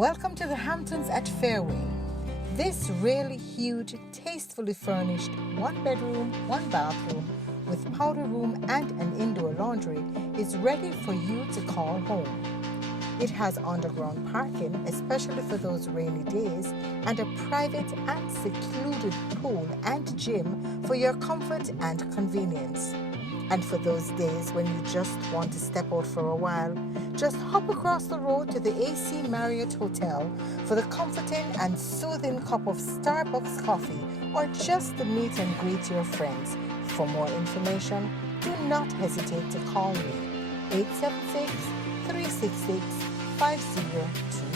Welcome to the Hamptons at Fairway. This really huge, tastefully furnished one-bedroom, one-bathroom with powder room and an indoor laundry is ready for you to call home. It has underground parking, especially for those rainy days, and a private and secluded pool and gym for your comfort and convenience. And for those days when you just want to step out for a while, just hop across the road to the AC Marriott Hotel for the comforting and soothing cup of Starbucks coffee, or just to meet and greet your friends. For more information, do not hesitate to call me 876-366-5022.